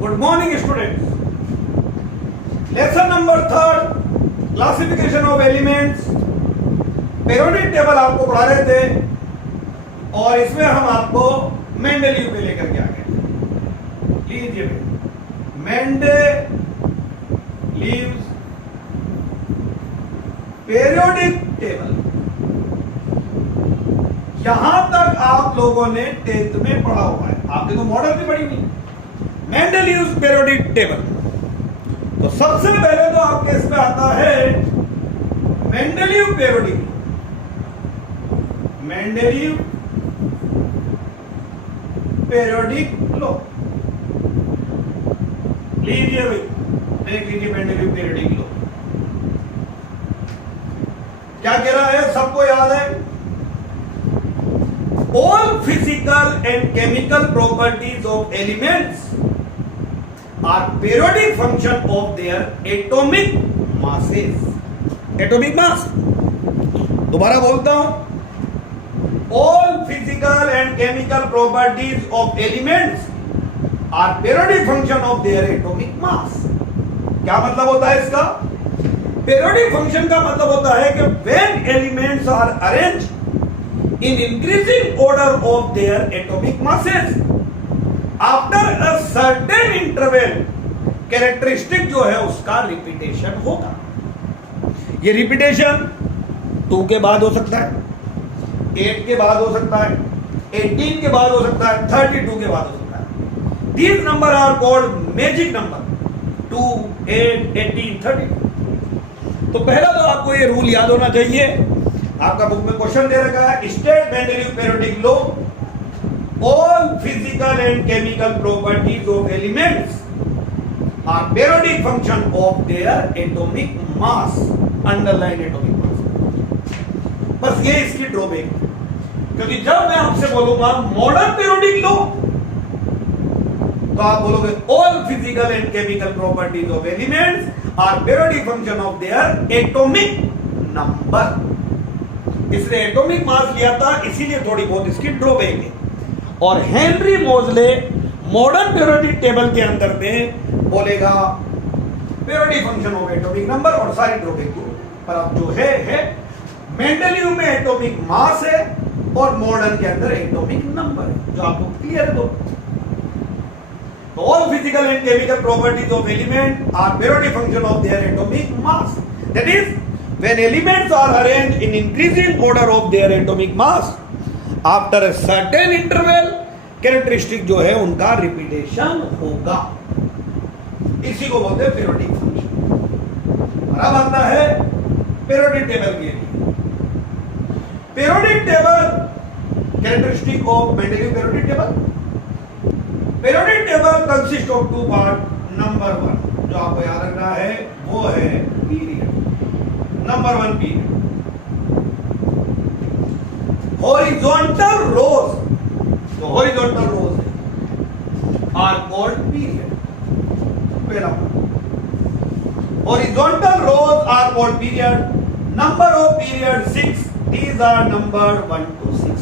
Good morning students. Lesson number 3, classification of elements. Periodic table आपको पढ़ा रहे थे और इसमें हम आपको मेंडेलीव पे लेकर के आ गए। लीजिए मेंडेलीव पीरियोडिक टेबल, यहां तक आप लोगों ने 10th में पढ़ा हुआ है। आपने तो मॉडल भी पढ़ी नहीं। मेंडेलीव पीरियोडिक टेबल, तो सबसे पहले तो आपके इसमें आता है मेंडेलीव पीरियोडिक लॉ। लीजिए भाई, देख लीजिए मेंडेलीव पीरियोडिक लॉ क्या कह रहा है, सबको याद है। All physical and chemical properties of elements are periodic function of their atomic masses. Atomic mass. दोबारा बोलता हूं, all physical and chemical properties of elements are periodic function of their atomic mass. क्या मतलब होता है इसका? Periodic function का मतलब होता है कि when elements are arranged in increasing order of their atomic masses after a certain interval, characteristic जो है उसका रिपीटेशन होगा। ये रिपीटेशन 2 के बाद हो सकता है, 8 के बाद हो सकता है, 18 के बाद हो सकता है, 32 के बाद हो सकता है। These number are called magic number, 2, 8, 18, 32। तो पहला तो आपको ये रूल याद होना चाहिए। आपका बुक में क्वेश्चन दे रखा है, state Mendeleev periodic law, all physical and chemical properties of elements are periodic function of their atomic mass, underline atomic mass. बस ये इसकी ड्रॉबैक, क्योंकि जब मैं आपसे बोलूंगा मॉडर्न पीरियोडिक लॉ तो आप बोलोगे all physical and chemical properties of elements are periodic function of their atomic number. इसने एटॉमिक मास लिया था, इसीलिए थोड़ी बहुत इसकी ड्रॉबैक है। और हेनरी मोजले मॉडर्न पीरियोडिक टेबल के अंदर में बोलेगा periodic function of atomic number और सारी ड्रॉबैक को। पर अब जो है मेंडेलीव में एटॉमिक मास है और मॉडर्न के अंदर एटॉमिक नंबर है, जो आपको क्लियर है। तो all physical and chemical properties of element are periodic function of their atomic mass. That is when elements are arranged in increasing order of their atomic mass after a certain interval, characteristic जो है उनका repetition होगा। इसी को बोलते हैं periodic function. और अब आता है पीरियोडिक टेबल के लिए। Periodic table, characteristic of Mendeleev periodic table. Periodic table consist of 2 part. Number 1 जो आपको याद रखना है वो है period. Number 1 period. Horizontal rows, जो हॉरिजॉन्टल रोज है आर कॉल्ड पीरियड। पहला horizontal rows are called period. Number of period 6, these are number 1 to 6।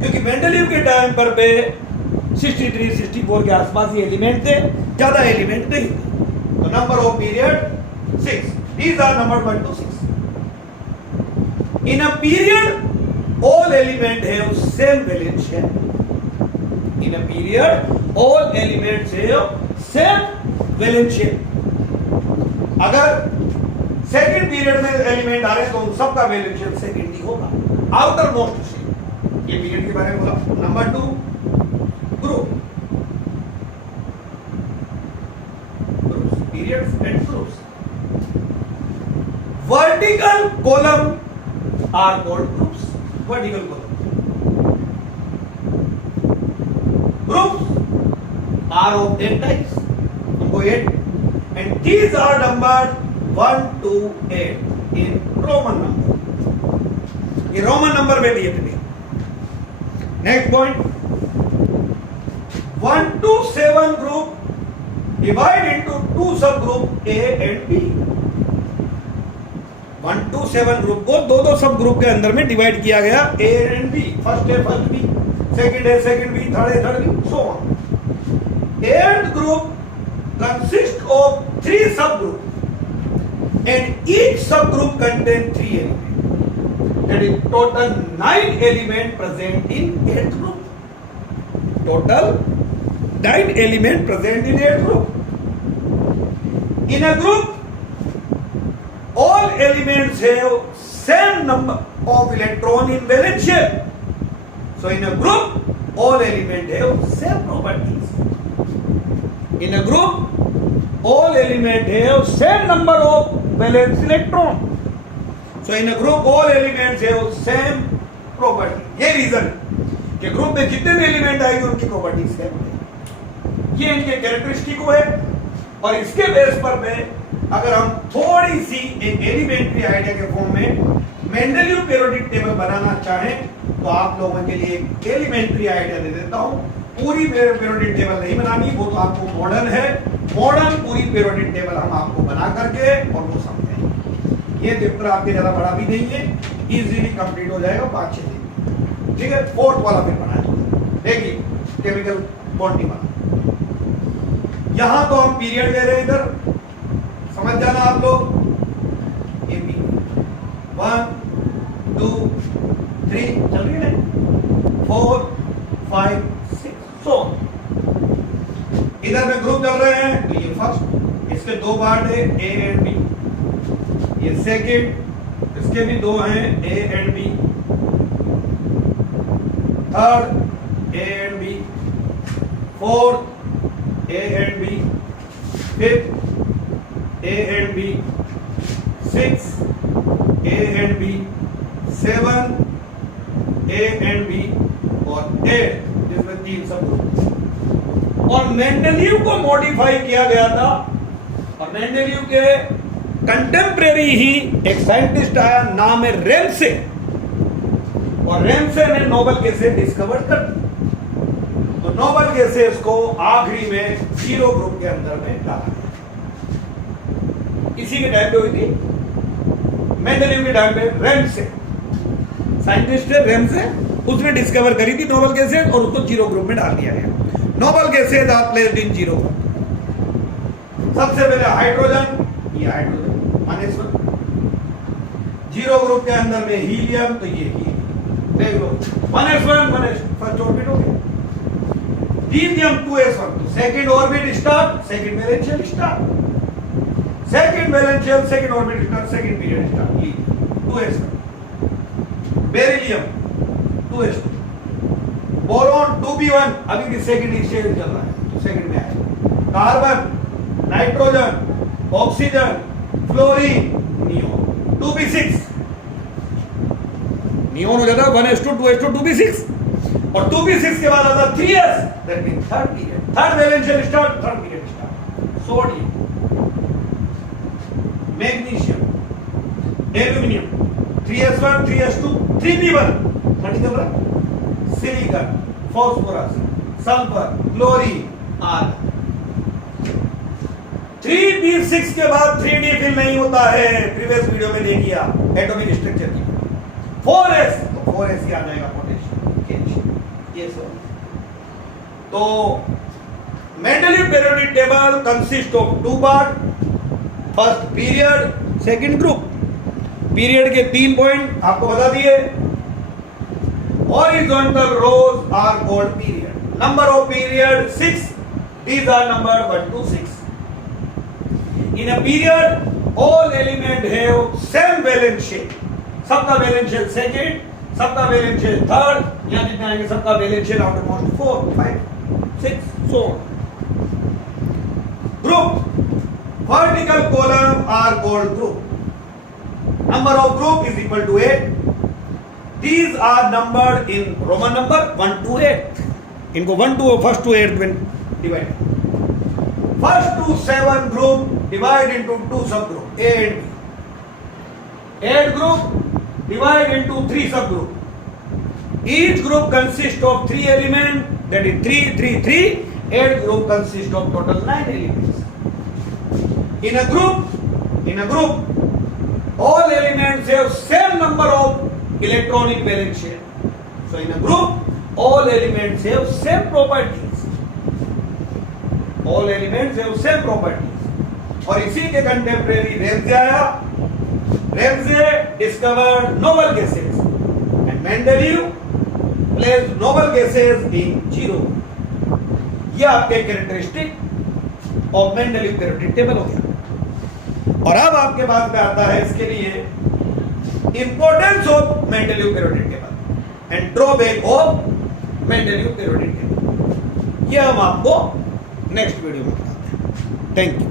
क्योंकि मेंडेलीव के टाइम पर पे 63, 64 के आसपास ये एलिमेंट थे, ज्यादा एलिमेंट नहीं थे। तो number of period 6, these are numbered 1 to 6. In a period, all elements have same valence share. In a period, all elements have same valence share. अगर सेकंड पीरियड में एलिमेंट आ रहे हैं तो उन सबका वैलेंस शेयर सेकंड ही होगा, outer most share. ये period के बारे में बोला। Number 2 group, periods and groups. Vertical column are called groups. Vertical column. Groups are of 8 types. हमको 8, and these are numbered 1 to 8 in Roman number. ये Roman number में दिए थे। Next point, 1 to 7 group divide into 2 subgroup A and B। 1 to 7 group को 2 सब group के अंदर में डिवाइड किया गया, A and B। फर्स्ट है फर्स्ट बी, सेकंड है सेकंड बी, थर्ड है third B, so on. eighth group consists of 3 subgroups, and each subgroup contains 3 elements. That is total 9 elements present in 8th group. Total 9 elements present in 8th group. In a group, all elements have same number of electron in valence shell. So in a group, all elements have same properties. In a group, all elements have same number of valence electron. So in a group, all elements have same property. ये reason कि group में जितने भी element आएंगे उनकी properties same है. ये इनके कैरेक्टरिस्टिक है. और इसके बेस पर में अगर हम थोड़ी सी एक एलिमेंट्री आइडिया के फॉर्म में मेंडलीव पीरियोडिक टेबल बनाना चाहें तो आप लोगों के लिए एक एलिमेंट्री आइडिया दे देता हूं. पूरी पीरियोडिक टेबल नहीं बनानी, वो तो आपको मॉडर्न है. मॉडर्न पूरी पीरियोडिक टेबल हम आपको बना करके और वो समझेंगे. ये चैप्टर आपके ज्यादा बड़ा भी नहीं है, इजीली कंप्लीट हो जाएगा 5-6 दिन. ठीक है. फोर्थ वाला फिर बनाया. देखिए केमिकल बॉन्डिंग वाला. यहां तो हम पीरियड ले रहे हैं. इधर समझ जाना आप लोग. ये भी 1 2 3 चल रही है 4 5 6 सो. इधर में ग्रुप चल रहे हैं. तो ये फर्स्ट, इसके 2 पार्ट है ए एंड बी. ये सेकंड, इसके भी 2 हैं A and B. Third A and B. Fourth A and B. Fifth A and B. Six A and B. 7 A and B. और 8 जिसमें 3 सब ग्रुप. और मेंडलीव को मॉडिफाई किया गया था. और मेंडलीव के कंटेम्परेरी ही एक साइंटिस्ट आया, नाम है रेमसे. और रेमसे ने नोबल गैसेस डिस्कवर कर दी. तो नोबल गैसेस को आखिरी में 0 ग्रुप के अंदर में डाला गया. इसी के टाइम पे हुई थी मेंडलीव के टाइम पे. रेमसे साइंटिस्ट है, रेमसे, उसने डिस्कवर करी थी नोबल गैसेस और उसको 0 ग्रुप में डाल दिया गया. Noble gases are placed in 0 group. सबसे पहले हाइड्रोजन, ये हाइड्रोजन -1. 0 ग्रुप के अंदर में हीलियम, तो ये हीलियम. देख लो 1s1 फर्स्ट ऑर्बिट हो गया. लीथियम 2s1, तो second orbit start, second valence shell start. Second valence shell, second orbit start, second period start. Lithium 2s1. Beryllium 2s2. Boron 2p1, अभी भी सेकंड स्टेज चल रहा है, तो सेकंड में आएगा. Carbon, nitrogen, oxygen, fluorine, neon 2p6. Neon हो जाता है 1s2 2s2 2p6. और 2p6 के बाद आता 3s, that means third period. Third valence shell start, third period start. Sodium, magnesium, aluminium 3s1 3s2 3p1 थर्ड चल रहा है. Silicon, phosphorus, sulphur, chlorine, argon. 3p6 के बाद 3d फिल नहीं होता है. प्रीवियस वीडियो में देखिए आप एटॉमिक स्ट्रक्चर की. 4s, तो 4s ही आ जाएगा पोटेशियम. ये सब. तो Mendeleev periodic table consist of 2 part. First period, second group. Period के 3 पॉइंट आपको बता दिए. Horizontal rows are called period. Number of period 6. These are numbered 1 to 6. In a period, all elements have same valence shell. सबका valence shell second, सबका valence shell third. यहाँ जितने आएंगे सबका valence shell outermost 4, 5, 6, so on. Group. Vertical column are called group. Number of group is equal to 8. These are numbered in Roman number 1 to 8. इनको 1 to first to 8 में divide. First to 7 group divide into 2 subgroup A and B. 8 group divide into 3 subgroup. Each group consists of 3 elements. That is 3, 3, 3. 8 group consists of total 9 elements. In a group, all elements have same number of electronic valence shell. So in a group, all elements have same properties. All elements have same properties. और इसी के contemporary Ramsay आया। Ramsay discovered noble gases and Mendeleev placed noble gases in zero. यह आपके characteristic of Mendeleev periodic table हो गया। और अब आपके पास में आता है इसके लिए importance of Mendeleev periodic table and drawback of Mendeleev periodic table. यह हम आपको नेक्स्ट वीडियो में बताते हैं। Thank you.